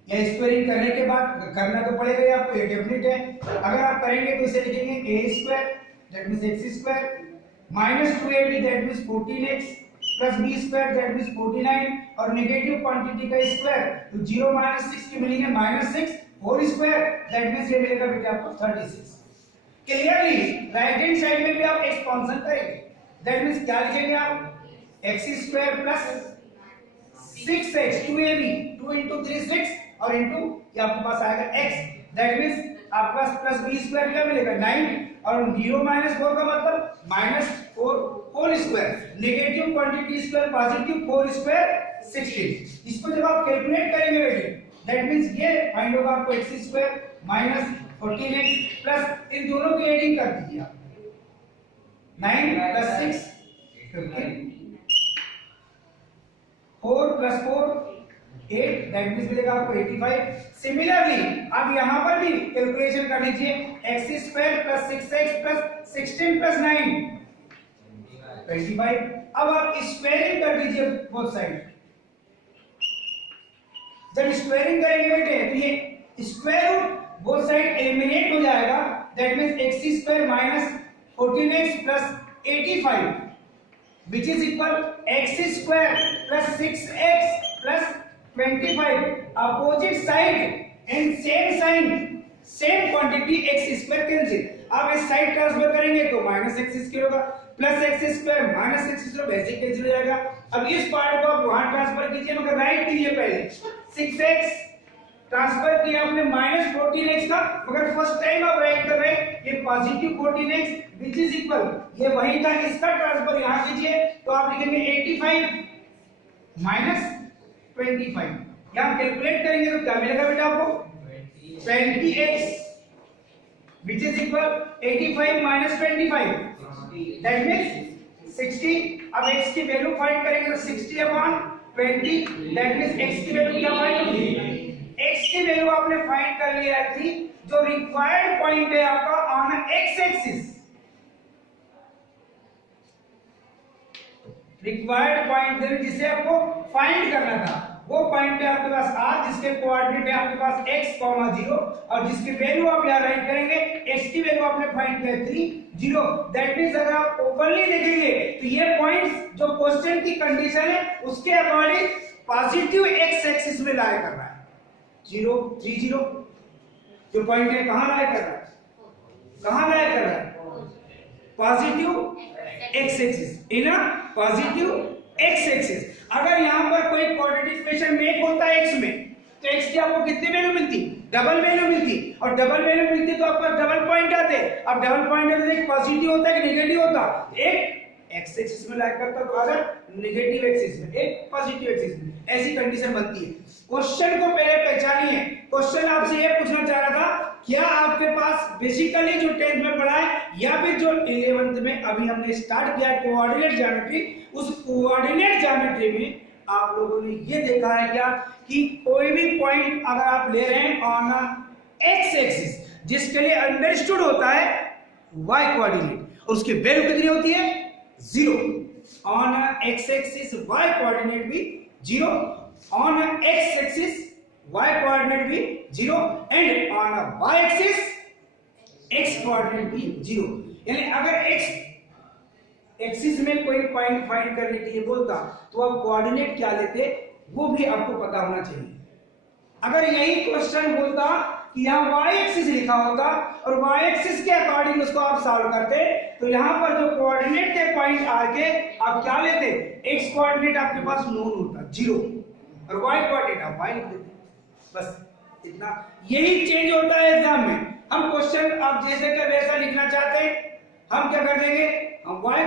या स्क्वायरिंग करने के बाद करना तो पड़ेगा ही आपको, ये डेफिनेट है। अगर आप करेंगे तो इसे लिखेंगे a square that means x square minus 2ab that means 14x plus b square that means 49 और नेगेटिव क्वांटिटी का स्क्वायर तो 0 माइनस 6 की मिलेंगे minus 6 whole square that means ये मिलेगा बेटा आपको 36। क्लियरली राइट हैंड साइड में भी आप एक्सपांशन करेंगे, दैट मींस क्या लिखेंगे आप x square plus 6x 2ab 2 into 3 6 और इनटू ये आपके पास आएगा x दैट मींस आपके पास प्लस b स्क्वायर क्या मिलेगा 9 और 0 माइनस 4 का मतलब minus 4 whole square, negative quantity square positive 4 square 16। इसको जब आप कैलकुलेट करेंगे बेटे दैट मींस ये फाइंड होगा आपको x square minus 14x plus इन दोनों की एडिंग कर दीजिए आप 9 प्लस 6 15 4 प्लस 4 8 दैट मींस मिलेगा आपको 85। सिमिलरली अब यहां पर भी कैलकुलेशन कर लीजिए x square plus 6x plus 16 plus 9 25। अब आप स्क्वायरिंग कर दीजिए बोथ साइड, जब स्क्वायरिंग करेंगे बेटे तो ये square root both side eliminate हो जाएगा that means x square minus 14x plus 85 which is equal x square plus 6x plus 25 opposite side and same sign same quantity x square cancel, आप इस side transfer करेंगे तो minus x square होगा plus x square minus x square वैसे cancel हो जाएगा। अब इस पार्ट को आप वहां ट्रांसफर कीजिए मगर राइट कीजिए, पहले 6x ट्रांसफर किया आपने माइनस 14x का मगर फर्स्ट टाइम आप राइट कर रहे हैं ये positive 14x which is equal ये वही था, इसका ट्रांसफर यहां कीजिए तो आप लिखेंगे 85 माइनस 25। यहां कैलकुलेट करेंगे तो क्या मिलेगा बेटा आपको 20x which is equal 85 minus 25 that means 60। अब x की वैल्यू फाइंड करेंगे तो 60 upon 20 that means x की वैल्यू क्या फाइंड होगी, x की वैल्यू आपने फाइंड कर लिया थी जो रिक्वायर्ड पॉइंट है आपका on x axis, required point जिसे आपको फाइंड करना था वो पॉइंट है आपके पास r जिसके कोऑर्डिनेट है आपके पास x, 0 और जिसकी वैल्यू आप यहां राइट करेंगे x की वैल्यू आपने फाइंड किया 3 0 दैट मींस अगर आप ओपनली देखेंगे तो ये पॉइंट्स जो क्वेश्चन की कंडीशन है उसके अकॉर्डिंग पॉजिटिव x एक्सिस में लाई कर रहा है 0 3 0 जो पॉइंट है कहां लाई कर रहा है, कहां लाई कर रहा है positive x axis in a positive x axis. अगर यहां पर कोई क्वाड्रेटिक इक्वेशन मेक होता है x में तो x की आपको कितनी वैल्यू मिलती, डबल वैल्यू मिलती और डबल वैल्यू मिलती तो आपका डबल पॉइंट आते। अब डबल पॉइंट आते एक पॉजिटिव होता है कि नेगेटिव होता, एक x एक्सिस में लाई करता तो अगर नेगेटिव एक्सिस में एक पॉजिटिव एक्सिस में, ऐसी कंडीशन बनती है। क्वेश्चन को पहले पहचानिए, क्वेश्चन आपसे ये पूछना चाह रहा था क्या आपके पास बेसिकली जो 10th में पढ़ा है या फिर जो 11th में अभी हमने स्टार्ट किया है कोऑर्डिनेट ज्योमेट्री, उस कोऑर्डिनेट ज्योमेट्री में आप लोगों ने ये देखा है क्या कि कोई भी पॉइंट अगर आप ले रहे हैं ऑन एक्स एक्सिस जिसके लिए अंडरस्टूड होता है y कोऑर्डिनेट और उसकी वैल्यू कितनी होती है 0 on x axis y coordinate भी 0 on x axis y coordinate भी 0 and on y axis x coordinate भी 0। यानी अगर x एक्सिस में कोई पॉइंट फाइंड करने के लिए बोलता तो आप कोऑर्डिनेट क्या लेते वो भी आपको पता होना चाहिए। अगर यही क्वेश्चन बोलता कि यहाँ y एक्सिस लिखा होता और y एक्सिस के अकॉर्डिंग उसको आप सॉल्व करते तो यहाँ पर जो कोऑर्डिनेट के पॉइंट आके आप क्या लेते x कोऑर्डिनेट आपके पास नोन होता 0 और y कोऑर्डिनेट आप y लिख देते। बस इतना, यही चेंज होता है एग्जाम में। हम क्वेश्चन आप जैसे का वैसा लिखना चाहते हैं, हम क्या कर देंगे, हम y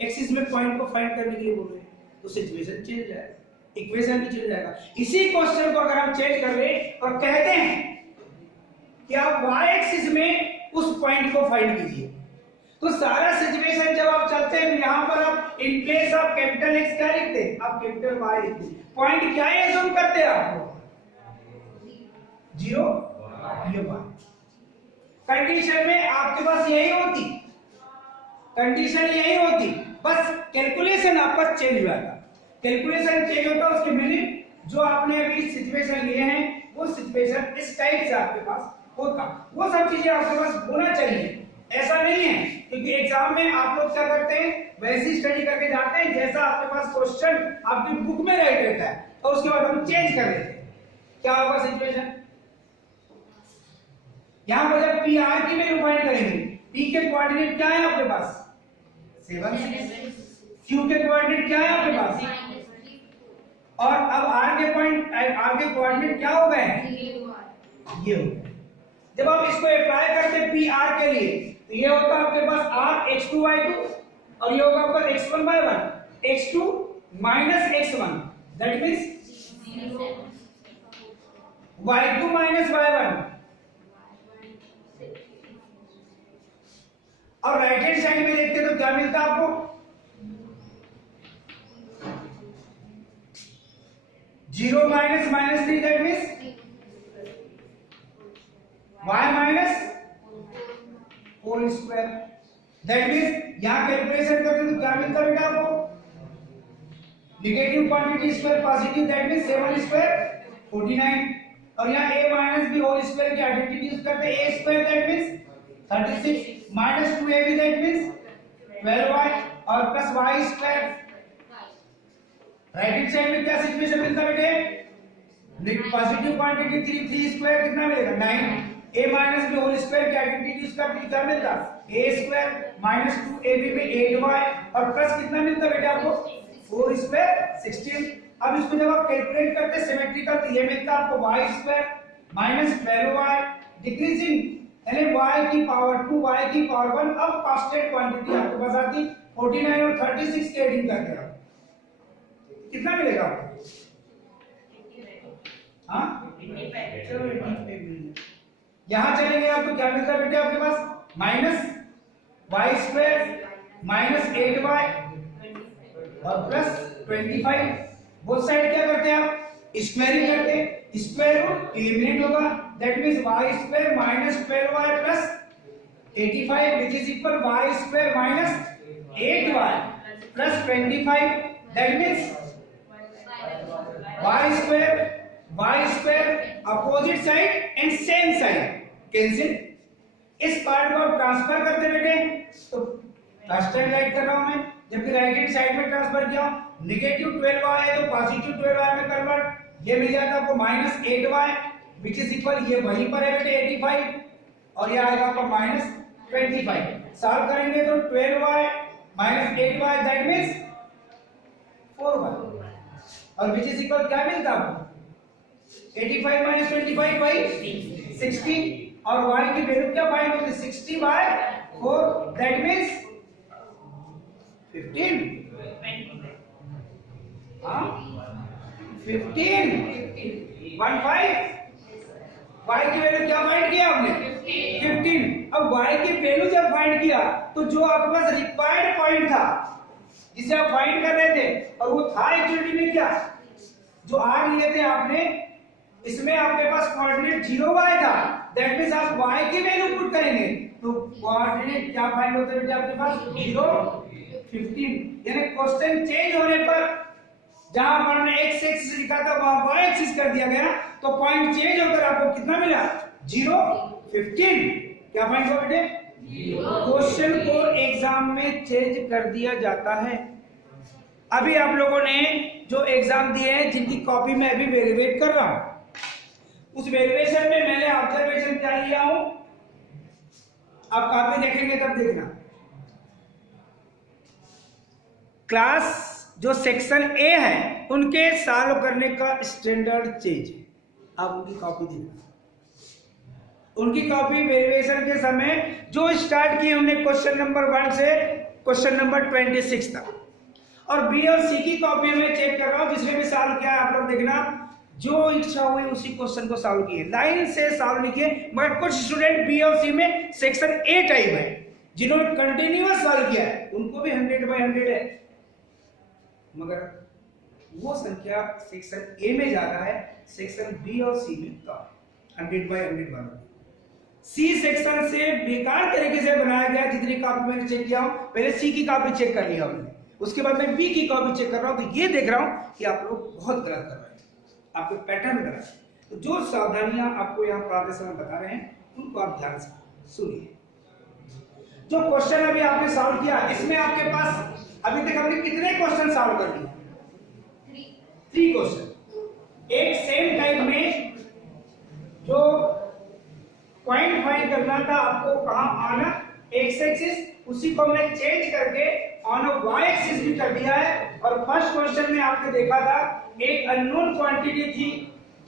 एक्सिस में पॉइंट को फाइंड करने के लिए बोल रहे हैं तो सिचुएशन चेंज हो जाएगा, इक्वेशन भी चेंज हो जाएगा। इसी क्वेश्चन को अगर हम चेंज कर ले और कहते हैं कि आप y एक्सिस में उस पॉइंट को फाइंड कीजिए तो सारा सिचुएशन जब आप चलते हैं तो यहां पर आप in place of capital X क्या लिखते हैं, आप कैपिटल Y लिखते हैं। पॉइंट क्या है एज्यूम करते हैं आप 0 ये y। कंडीशन में आपके पास यही होती, कंडीशन यही होती, बस कैलकुलेशन आपका चेंज हुआ था। कैलकुलेशन चेंज होता उसके मीनिंग जो आपने अभी सिचुएशन लिए हैं वो सिचुएशन इस टाइप से आपके पास होता, वो सब चीजें आपके पास होना चाहिए। ऐसा नहीं है क्योंकि एग्जाम में आप लोग क्या करते हैं वैसी स्टडी करके जाते हैं जैसा आपके पास क्वेश्चन आपकी बुक में राइट रहता है और उसके बाद हम चेंज कर देते हैं। क्या होगा सिचुएशन, यहां पर जब पी आर की वैल्यू फाइंड करेंगे, पी के कोऑर्डिनेट क्या है आपके पास 7, क्यू के कोऑर्डिनेट क्या है आपके पास, और अब आर के पॉइंट आर के कोऑर्डिनेट क्या हो गए ये हो गए। जब आप इसको अप्लाई करते हैं पी आर के लिए तो ये होता है आपके पास r x2 y2 और ये होगा आपका x1 y1 x2 minus x1 that means y2 minus y1 और राइट हैंड साइड में देखते तो क्या मिलता है आपको 0 minus -3 that means y minus whole square that means यहां कैलकुलेशन करते तो क्या मिलता बेटा आपको negative quantity square positive that means 7 square 49 और यहां a minus b whole square की आइडेंटिटी यूज करते हैं a square that means 36 minus 2ab that means 12y और plus y square. Right hand side में क्या सिचुएशन मिलता बेटे पॉजिटिव क्वांटिटी 3 स्क्वायर कितना मिलेगा 9 a minus b whole square की आइडेंटिटी इसका कितना मिलता a स्क्वायर माइनस 2ab में 8y और प्लस कितना मिलता बेटा आपको 4 स्क्वायर 16। अब इसको जब आप कैलकुलेट करते हैं सिमेट्रिकल तो ये मिलता आपको y square minus 12y decreasing यानी y की पावर 2 y की पावर 1। अब कांस्टेंट क्वांटिटी आपके पास आती 49 और 36 के एडिंग करके आप कितना मिलेगा आपको हां 85। यहां चलेंगे आपको क्या मिलता है बेटे आपके पास minus y square minus 8y और प्लस 25। बोथ साइड क्या करते हैं आप स्क्वायरिंग करते हैं, स्क्वायर रूट एलिमिनेट होगा that means y square minus 12y plus 85 which is equal y square minus 8y plus 25 that means y square opposite side and same side cancel. इस part को आप ट्रांसफर करते बेटे तो first time right कर रहा हूं मैं, जबकि राइट हैंड साइड में ट्रांसफर किया नेगेटिव 12y है तो पॉजिटिव 12y में कन्वर्ट, ये मिल जाता आपको minus 8y which is equal ये वहीं पर है बेटे 85 और ये आएगा आपका माइनस 25। सॉल्व करेंगे तो 12y minus 8y that means 4y और व्हिच इज इक्वल क्या मिलता आपको 85 माइनस 25 बाई 60 और y की वैल्यू क्या फाइंड होती है 60 बाय 4 दैट मींस 15 हां 15 y की वैल्यू क्या फाइंड किया आपने 15। अब y की वैल्यू जब फाइंड किया तो जो आपके पास रिक्वायर्ड पॉइंट था जिसे आप फाइंड कर रहे थे और वो था एक्चुअली में क्या जो r लिए थे आपने, इसमें आपके पास कोऑर्डिनेट 0y था दैट मींस आप y की वैल्यू करेंगे तो कोऑर्डिनेट क्या फाइंड होते हैं बेटा आपके पास 0 15, यानी क्वेश्चन चेंज होने पर जहां पर x एक्सिस लिखा था वहां y एक्सिस कर दिया गया, तो पॉइंट चेंज होकर आपको कितना मिला 0 15। क्या फाइंड हुआ बेटे? क्वेश्चन को एग्जाम में चेंज कर दिया जाता है। अभी आप लोगों ने जो एग्जाम दिए हैं जिनकी कॉपी में अभी वेरीफाइड कर रहा हूं, उस वेरिएशन में मैंने ऑब्जर्वेशन क्या लिया हूं, आप कॉपी देखेंगे तब देखना। क्लास जो सेक्शन ए है उनके सॉल्व करने का स्टैंडर्ड चेंज, आप उनकी कॉपी देखना। उनकी कॉपी वेरिएशन के समय जो स्टार्ट की हमने क्वेश्चन नंबर 1 से क्वेश्चन नंबर 26 तक, और बी और सी की कॉपी में चेक कर रहा हूं जिसमें भी सॉल्व किया है। आप लोग देखना, जो इच्छा हुई उसी क्वेश्चन को सॉल्व किए, लाइन से सॉल्व नहीं किए। मगर कुछ स्टूडेंट बी और सी में सेक्शन ए टाइप है जिन्होंने कंटिन्यूअस सॉल्व किया है, उनको भी 100/100 है, मगर वो संख्या सेक्शन ए में ज्यादा है, सेक्शन बी और सी में कम, 100/100 वालों। सी सेक्शन से बेकार तरीके से बनाया गया। जितनी कॉपी मैंने चेक किया हूं, पहले सी की कॉपी चेक कर लिया हमने, उसके बाद मैं बी की कॉपी चेक कर रहा हूं, तो ये देख रहा हूं कि आप लोग बहुत गलत कर रहे हैं, आपके पैटर्न गलत है। तो जो सावधानियां आपको यहाँ पढ़ाते समय बता रहे हैं उनको आप ध्यान से सुनिए। जो क्वेश्चन अभी आपने सॉल्व किया, इसमें आपके पास अभी तक हमने कितने क्वेश्चन सॉल्व कर दिए? 3 क्वेश्चन। एक सेम टाइप में जो पॉइंट फाइंड करना था आपको, कहां आना एक्स एक्सिस, उसी को हमने चेंज करके ऑन अ वाई एक्सिस भी कर दिया है। और फर्स्ट क्वेश्चन में आपने देखा था एक अननोन क्वांटिटी थी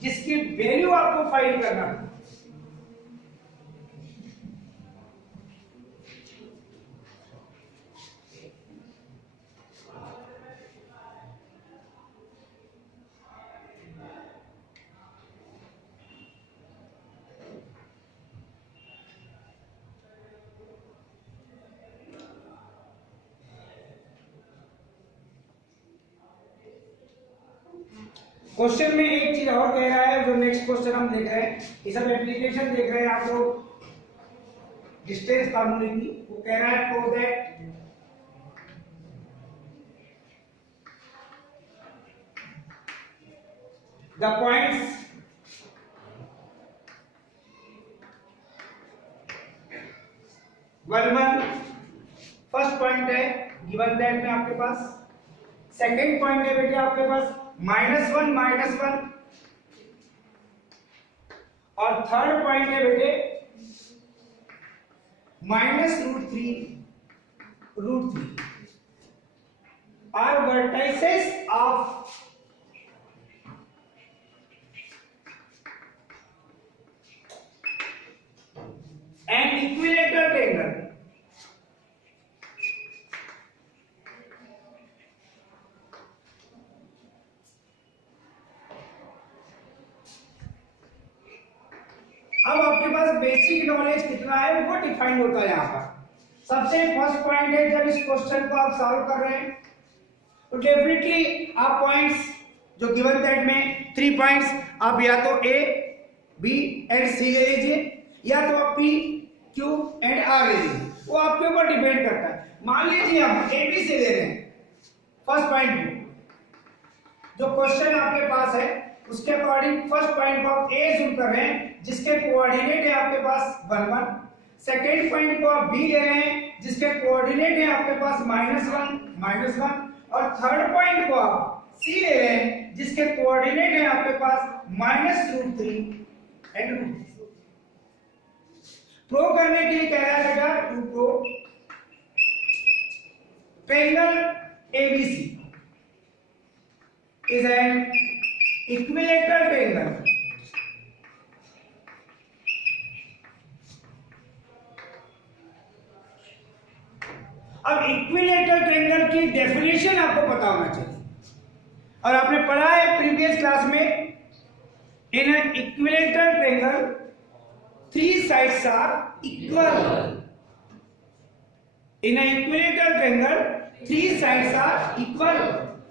जिसकी वैल्यू आपको फाइंड करना था। क्वेश्चन में एक चीज और कह रहा है, जो नेक्स्ट क्वेश्चन हम देख रहे हैं, ये सब एप्लीकेशन देख रहे हैं आप लोग डिस्टेंस फार्मूले की। वो कह रहा है prove that the points one first point है गिवन दैट में आपके पास, सेकेंड पॉइंट है बेटे आपके पास -1 और थर्ड पॉइंट है बेटे -√3 are vertices of an equilateral triangle. अब आपके पास बेसिक नॉलेज कितना है वो डिफाइन होता है यहाँ पर। सबसे फर्स्ट पॉइंट है, जब इस क्वेश्चन को आप सॉल्व कर रहे हैं तो डेफिनेटली आप पॉइंट्स जो गिवन दैट में 3 पॉइंट्स आप या तो ए बी एंड सी ले लीजिए, या तो आप पी क्यू एंड आर ले लीजिए, वो आपके ऊपर डिपेंड करता है। मान लीजिए आप ए बी से ले रहे हैं फर्स्ट पॉइंट को, जो क्वेश्चन आपके पास है उसके अकॉर्डिंग फर्स्ट पॉइंट को आप ए जूम कर रहे हैं जिसके कोऑर्डिनेट है आपके पास 1 1। सेकेंड पॉइंट को आप बी ले रहे हैं जिसके कोऑर्डिनेट है आपके पास -1 -1, और थर्ड पॉइंट को आप सी ले रहे हैं जिसके कोऑर्डिनेट है आपके पास -√3 एंड √3। प्रूव करने के लिए कह रहा है बेटा to prove triangle ABC is an equilateral triangle अब इक्विलेटरल ट्रायंगल की डेफिनेशन आपको पता होना चाहिए, और आपने पढ़ा है प्रीवियस क्लास में, in an equilateral triangle 3 sides are equal। In an equilateral triangle 3 sides are equal।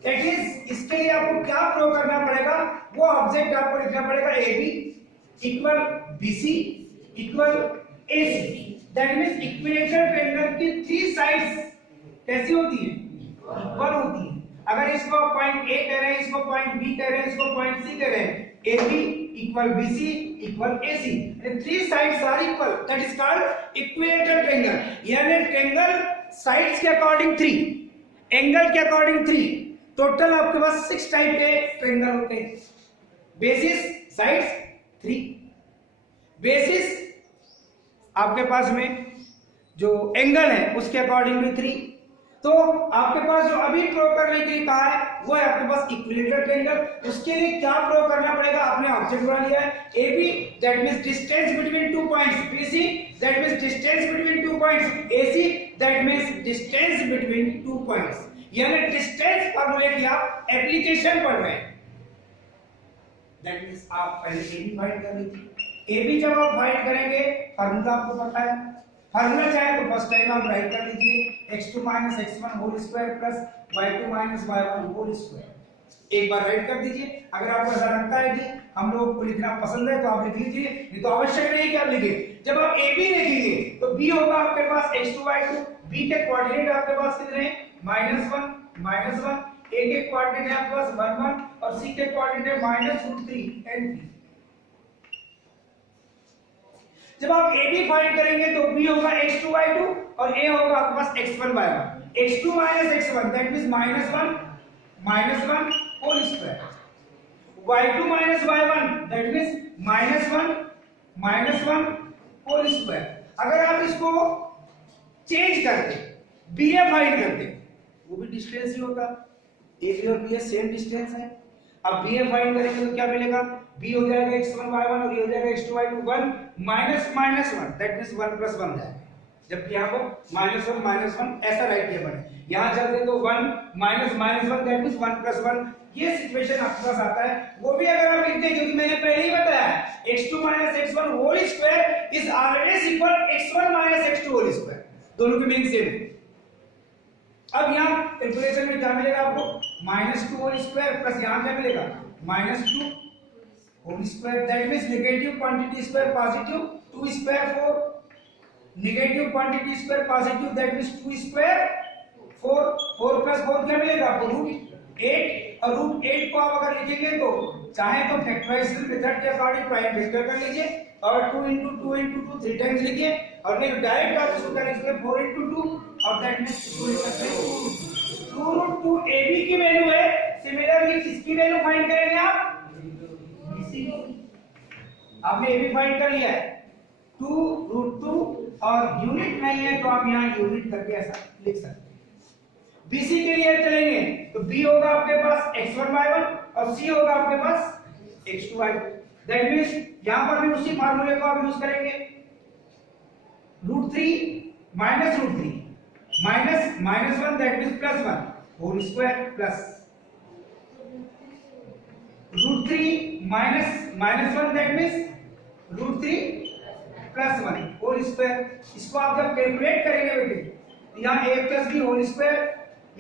That is, इसके लिए आपको क्या प्रूव करना पड़ेगा, वो ऑब्जेक्ट आपको लिखना पड़ेगा A B equal B C equal AC, that means equilateral triangle की 3 साइड्स कैसी होती है? इक्वल होती है। अगर इसको पॉइंट ए कह रहे हैं, इसको पॉइंट बी कह रहे हैं, इसको पॉइंट सी कह रहे हैं, AB equal BC equal AC, यानी 3 sides are equal, that is called equilateral triangle. यानी ट्रायंगल साइड्स के अकॉर्डिंग 3, एंगल के अकॉर्डिंग 3, टोटल आपके पास 6 टाइप के ट्रायंगल होते हैं। बेसिस साइड्स 3, बेसिस आपके पास में जो एंगल है उसके अकॉर्डिंग भी 3। तो आपके पास जो अभी प्रो करने के लिए कहा है वो है आपके पास इक्विलेटरल ट्रायंगल। उसके लिए क्या प्रो करना पड़ेगा? आपने ऑब्जेक्ट बना लिया है AB, that means distance between 2 points, BC that means distance between 2 points, AC that means distance between 2 points. यानी डिस्टेंस फॉर्मूले की आप एप्लीकेशन पढ़ रहे हैं, दैट मींस आप पहले AB फाइंड कर लीजिए। AB जब आप फाइंड करेंगे, फार्मूला आपको पता है, फार्मूला चाहे तो फर्स्ट टाइम आप राइट कर लीजिए, x2 - x1 whole square plus y2 - y1 whole square. एक बार राइट कर दीजिए। अगर आपको ऐसा लगता है कि हम लोग को लिखना पसंद है तो आप लिख लीजिए, नहीं तो आवश्यक नहीं कि आप लिखिए। जब आप AB लिखेंगे तो B होगा आपके पास x2 y2, B के कोऑर्डिनेट आपके पास कितने हैं? -1 -1, A के कोऑर्डिनेट है आपके पास 1 1 और C के कोऑर्डिनेट है -√3 and 3। जब आप AB फाइंड करेंगे तो B होगा x2 y2 और A होगा आपके पास x1 y1। x2 - x1 that means -1 whole square, y2 - y1 that means -1 whole square. अगर आप इसको चेंज करते, BA फाइंड करते, वो भी डिस्टेंस ही होता, AB और BA सेम डिस्टेंस है। अब BA फाइंड करेंगे तो क्या मिलेगा? B हो जाएगा x1 y1 और ये हो जाएगा x2 y2, 1 -1 दैट मींस 1 + 1 जाएगा। जबकि यहाँ पर -1 ऐसा राइट टेबल है, यहाँ चलते तो 1 -1 दैट मींस 1 + 1। ये सिचुएशन आपके पास आता है, वो भी अगर आप लिखते हैं, क्योंकि मैंने पहले ही बताया x2 - x1 whole square is always equal x1 - x2 whole square, दोनों की मीनिंग सेम है। अब यहाँ कैलकुलेशन में क्या मिलेगा आपको? -2 होल स्क्वायर प्लस यहाँ क्या मिलेगा? -2 whole square that means negative quantity square positive, 2 square 4, negative quantity square positive that means 2 square 4, 4 + 4 क्या मिलेगा आपको? √8, और √8 को आप अगर लिखेंगे तो चाहे तो फैक्टराइजेशन मेथड के अकॉर्डिंग प्राइम फैक्टर कर लीजिए और 2 × 2 × 2 3 टाइम्स लिखिए, और नहीं डायरेक्ट आप इसको कर लीजिए 4 × 2 और दैट मींस 2√2 AB की वैल्यू है। सिमिलरली किसकी वैल्यू फाइंड करेंगे आप? BC। आपने AB फाइंड कर लिया है 2√2 और यूनिट नहीं है तो आप यहाँ यूनिट करके ऐसा लिख सकते हैं। BC के लिए चलेंगे तो B होगा आपके पास x1 y1 और C होगा आपके पास x2 y2, दैट मींस यहां पर भी उसी फार्मूले को आप यूज करेंगे, √3 -1 that means +1 whole square plus √3 -1 that means √3 + 1 whole square. इसको आप जब कैलकुलेट करेंगे बेटे तो यहाँ a + b होल स्क्वायर,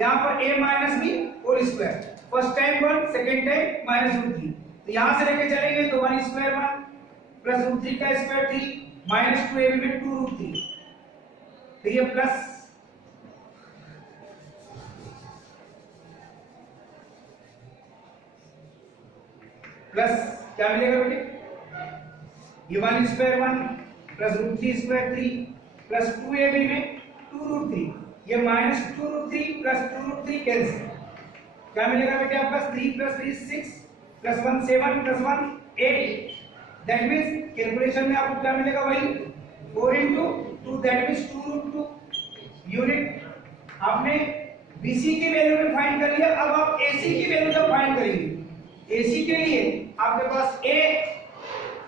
यहाँ पर a - b whole square, first time 1 second time -√3, तो यहाँ से लेके चलेंगे तो 1 स्क्वायर 1 प्लस √3 का स्क्वायर 3 -2ab में 2√3, तो ये प्लस क्या मिलेगा बेटे? ये 1 square 1 plus √3 square 3 plus 2ab में 2√3, ये -2√3 प्लस 2√3 कैंसिल, क्या मिलेगा बेटे आपका? 3 + 3 6 plus 1 7 plus 1 8, that means calculation में आपको क्या मिलेगा? वही 4 × 2 दैट मींस 2√2 यूनिट। आपने BC की वैल्यू में फाइंड कर लिया। अब आप AC की वैल्यू जब फाइंड करेंगे, AC के लिए आपके पास A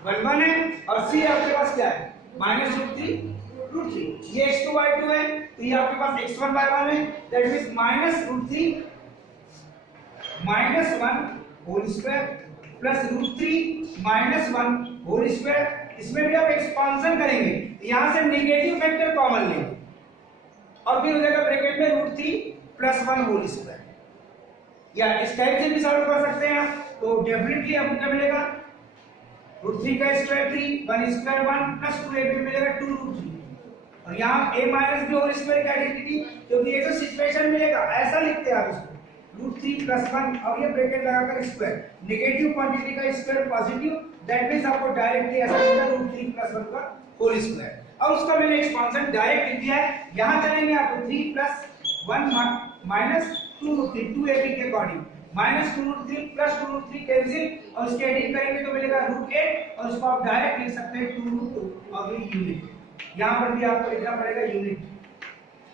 1 1 है और C आपके पास क्या है? -√3, ये x2 y2 है तो ये आपके पास x1 y1 है, that means -√3 -1 whole square plus √3 -1 whole square. इसमें भी आप एक्सपांशन करेंगे, यहां से नेगेटिव फैक्टर कॉमन लेंगे और फिर हो जाएगा ब्रैकेट में √3 + 1 होल स्क्वायर। या इस टाइप से भी सॉल्व कर सकते हैं आप, तो डेफिनेटली आपको क्या मिलेगा? √3 का स्क्वायर 3, 1 स्क्वायर 1 प्लस 2ab मिलेगा 2√3। और यहाँ a minus b whole square की आइडेंटिटी, क्योंकि ये जो सिचुएशन मिलेगा ऐसा लिखते हैं आप इसको √3 + 1 और ये ब्रैकेट लगाकर स्क्वायर, नेगेटिव क्वांटिटी का स्क्वायर पॉजिटिव, दैट मींस आपको डायरेक्टली ऐसा लिखना √3 + 1 का होल स्क्वायर। अब उसका मैंने एक्सपांशन डायरेक्ट लिख दिया है। यहाँ चलेंगे आपको 3 + 1 माइनस 2√3 2ab के अकॉर्डिंग, माइनस 2√3 प्लस 2√3 कैंसिल और इसके एडिंग करेंगे तो मिलेगा √8 और इसको आप डायरेक्ट लिख सकते हैं 2√2 और ये यूनिट, यहाँ पर भी आपको लिखना पड़ेगा यूनिट।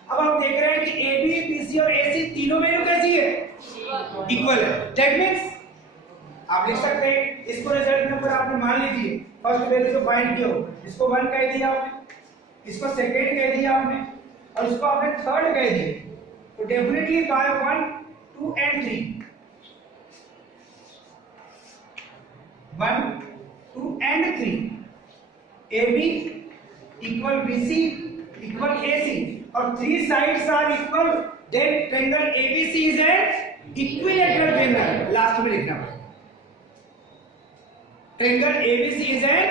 अब आप देख रहे हैं कि AB, BC और AC तीनों वैल्यू कैसी है, इक्वल है। दैट मींस आप लिख सकते हैं इसको रिजल्ट नंबर आपने मान लीजिए फर्स्ट वैल्यू जो फाइंड किया हो, इसको 1 कह दिया आपने, इसको सेकंड कह दिया आपने और इसको आपने थर्ड कह दिया, तो definitely by 1 2 and 3 1 2 and 3 AB equal BC equal AC और 3 sides are equal, then triangle ABC is an equilateral triangle। Last में लिखना पड़ेगा triangle ABC is an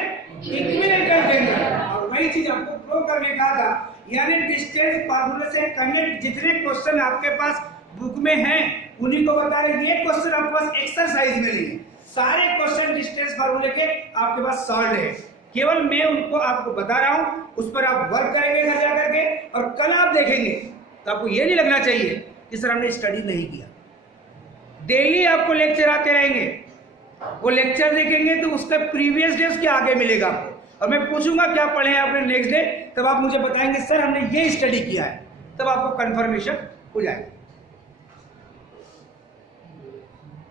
equilateral triangle। और वही चीज आपको प्रूव करने का था, यानी डिस्टेंस फार्मूले से कनेक्ट जितने क्वेश्चन आपके पास बुक में हैं उन्हीं को बता रहे। ये क्वेश्चन आपके पास एक्सरसाइज में नहीं है, सारे क्वेश्चन डिस्टेंस फार्मूले के आपके पास सॉल्व है, केवल मैं उनको आपको बता रहा हूं, उस पर आप वर्क करेंगे घर जा करके और कल आप देखेंगे तो आपको ये नहीं लगना चाहिए कि सर हमने स्टडी नहीं किया। डेली आपको लेक्चर आते रहेंगे, वो लेक्चर देखेंगे तो उसका प्रीवियस डे उसके आगे मिलेगा आपको, और मैं पूछूंगा क्या पढ़े हैं आपने नेक्स्ट डे, तब आप मुझे बताएंगे सर हमने ये स्टडी किया है, तब आपको कंफर्मेशन हो जाएगा।